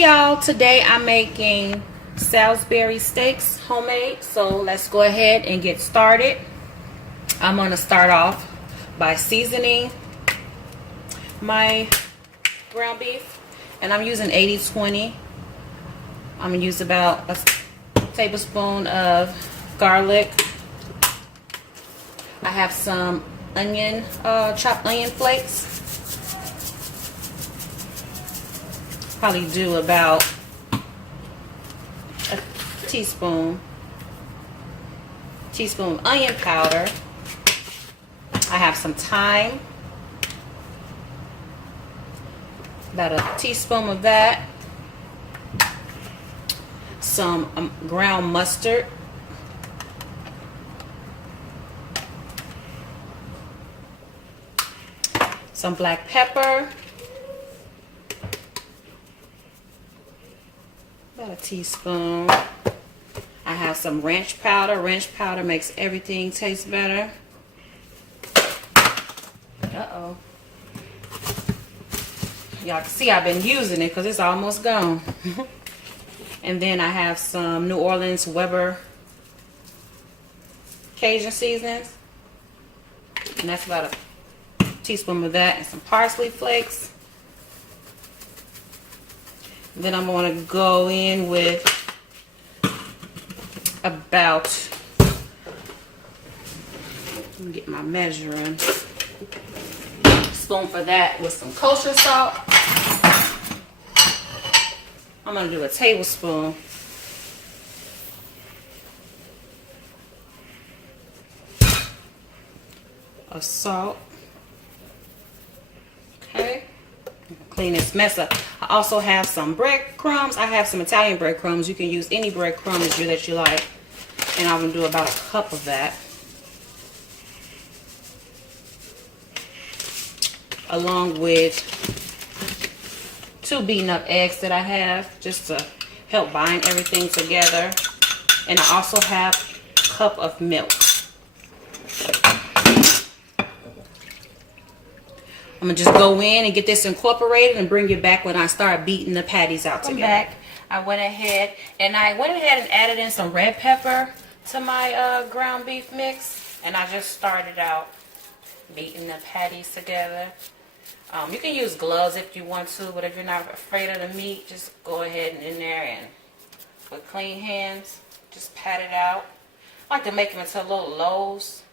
Hey y'all, today I'm making Salisbury steaks, homemade. So let's go ahead and get started. I'm going to start off by seasoning my ground beef, and I'm using 80-20. I'm going to use about a tablespoon of garlic. I have some onion, chopped onion flakes. Probably do about a teaspoon of onion powder. I have some thyme, about a teaspoon of that. Some ground mustard. Some black pepper. About a teaspoon. I have some ranch powder. Ranch powder makes everything taste better. Uh-oh. Y'all can see I've been using it because it's almost gone. And then I have some New Orleans Weber Cajun seasonings. And that's about a teaspoon of that, and some parsley flakes. Then I'm going to go in with about, let me get my measuring spoon for that, with some kosher salt. I'm going to do a tablespoon. Of salt. Okay. Clean this mess up. I also have some breadcrumbs. I have some Italian breadcrumbs. You can use any breadcrumbs that you like. And I'm going to do about a cup of that. Along with 2 beaten up eggs that I have, just to help bind everything together. And I also have a cup of milk. I'm going to just go in and get this incorporated and bring it back when I start beating the patties out together. I went ahead and added in some red pepper to my ground beef mix. And I just started out beating the patties together. You can use gloves if you want to, but if you're not afraid of the meat, just go ahead and in there and with clean hands, just pat it out. I like to make them into little loaves.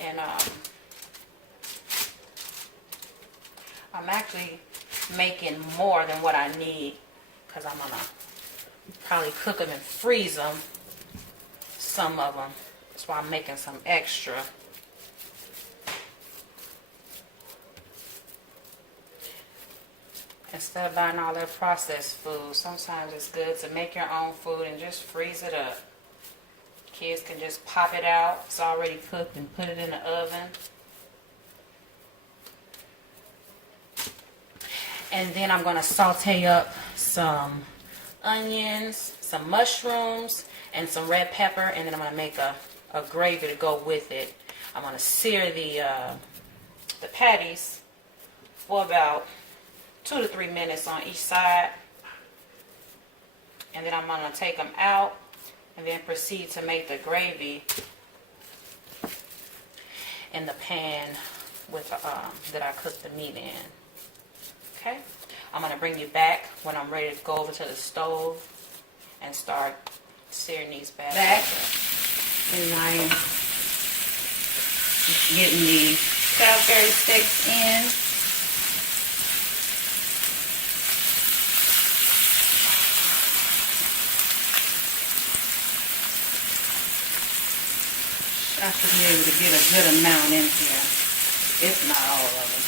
And I'm actually making more than what I need because I'm going to probably cook them and freeze them, some of them. That's why I'm making some extra. Instead of buying all that processed food, sometimes it's good to make your own food and just freeze it up. Kids can just pop it out. It's already cooked and put it in the oven. And then I'm going to saute up some onions, some mushrooms, and some red pepper. And then I'm going to make a gravy to go with it. I'm going to sear the patties for about 2 to 3 minutes on each side. And then I'm going to take them out and then proceed to make the gravy in the pan with that I cooked the meat in. Okay, I'm going to bring you back when I'm ready to go over to the stove and start searing these back. And I'm getting the Salisbury steaks in. I should be able to get a good amount in here, if not all of them.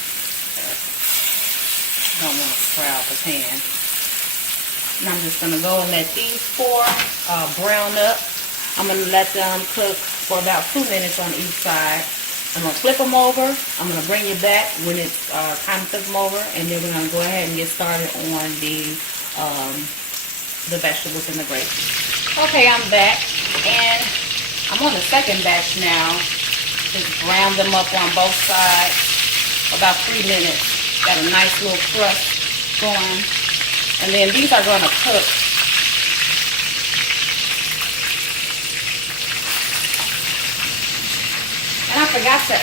Don't want to fry out the pan. And I'm just going to go and let these 4 brown up. I'm going to let them cook for about 2 minutes on each side. I'm going to flip them over. I'm going to bring you back when it's time to flip them over. And then we're going to go ahead and get started on the vegetables and the gravy. Okay, I'm back. And I'm on the second batch now. Just brown them up on both sides. About 3 minutes. Got a nice little crust going. And then these are going to cook. And I forgot to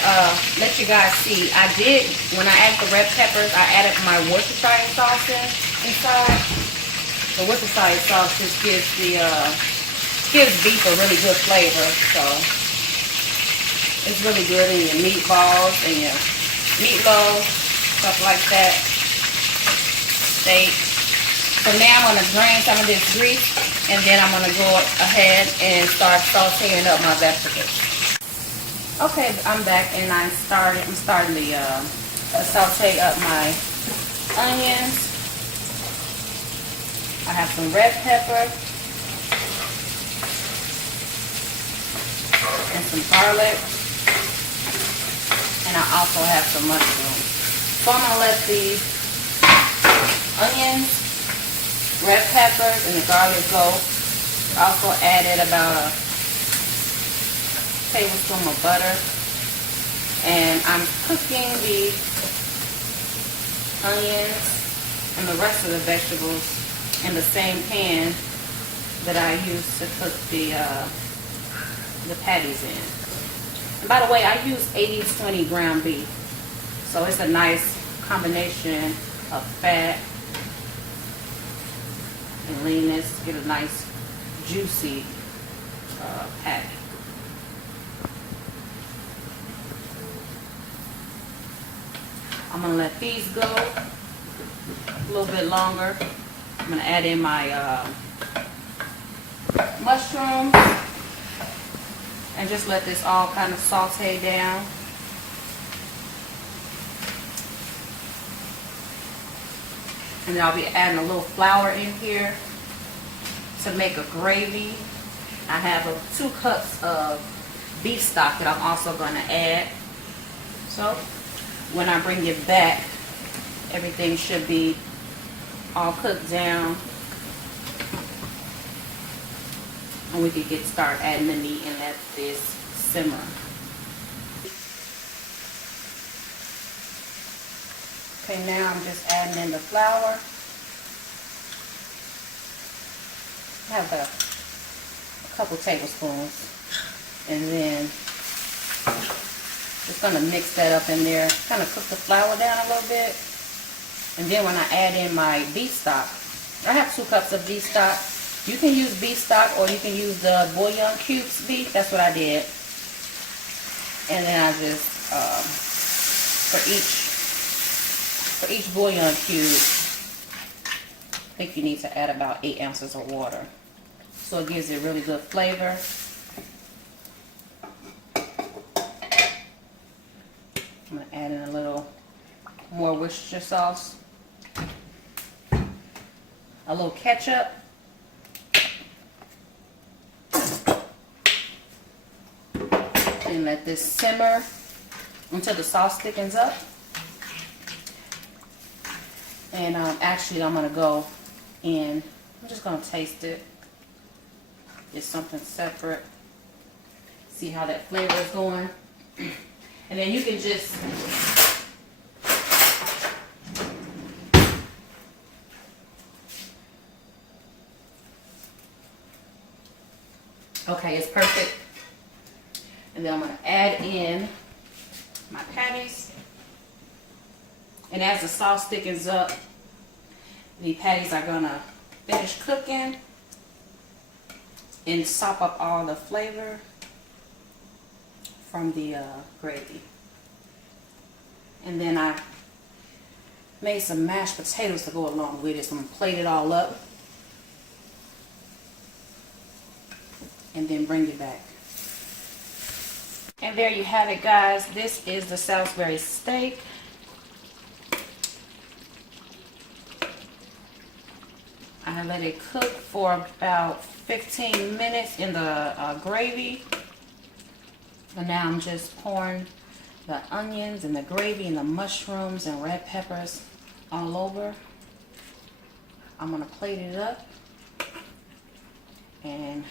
let you guys see. I did, when I added the red peppers, I added my Worcestershire sauce inside. The Worcestershire sauce just gives the gives beef a really good flavor. So it's really good in your meatballs and your meatloaf, stuff like that. Steak. So now I'm going to drain some of this grease, and then I'm going to go ahead and start sauteing up my vegetables. Okay, I'm back, and I'm starting to saute up my onions. I have some red pepper and some garlic, and I also have some mushrooms. So I'm going to let the onions, red peppers, and the garlic go. I also added about a tablespoon of butter, and I'm cooking the onions and the rest of the vegetables in the same pan that I used to cook the patties in. And by the way, I use 80-20 ground beef, so it's a nice combination of fat and leanness to get a nice juicy patty. I'm going to let these go a little bit longer. I'm going to add in my mushrooms and just let this all kind of saute down. And then I'll be adding a little flour in here to make a gravy. I have 2 cups of beef stock that I'm also going to add. So when I bring it back, everything should be all cooked down, and we can start adding the meat and let this simmer. Okay, now I'm just adding in the flour. I have a couple tablespoons, and then just gonna mix that up in there, kind of cook the flour down a little bit. And then when I add in my beef stock, I have 2 cups of beef stock. You can use beef stock, or you can use the bouillon cubes beef. That's what I did. And then I just for each bouillon cube, I think you need to add about 8 ounces of water, so it gives it really good flavor. I'm going to add in a little more Worcestershire sauce, a little ketchup, and let this simmer until the sauce thickens up. And actually I'm going to go in, I'm just going to taste it, get something separate, see how that flavor is going. And then you can just okay, it's perfect. And then I'm going to add in my patties. And as the sauce thickens up, the patties are going to finish cooking and sop up all the flavor from the gravy. And then I made some mashed potatoes to go along with it, so I'm going to plate it all up and then bring it back. And there you have it, guys. This is the Salisbury steak. I let it cook for about 15 minutes in the gravy. And now I'm just pouring the onions and the gravy and the mushrooms and red peppers all over. I'm going to plate it up and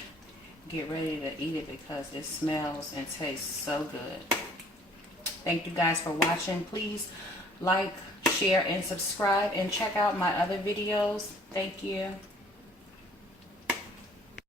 get ready to eat it because it smells and tastes so good. Thank you guys for watching. Please like, share, and subscribe, and check out my other videos. Thank you.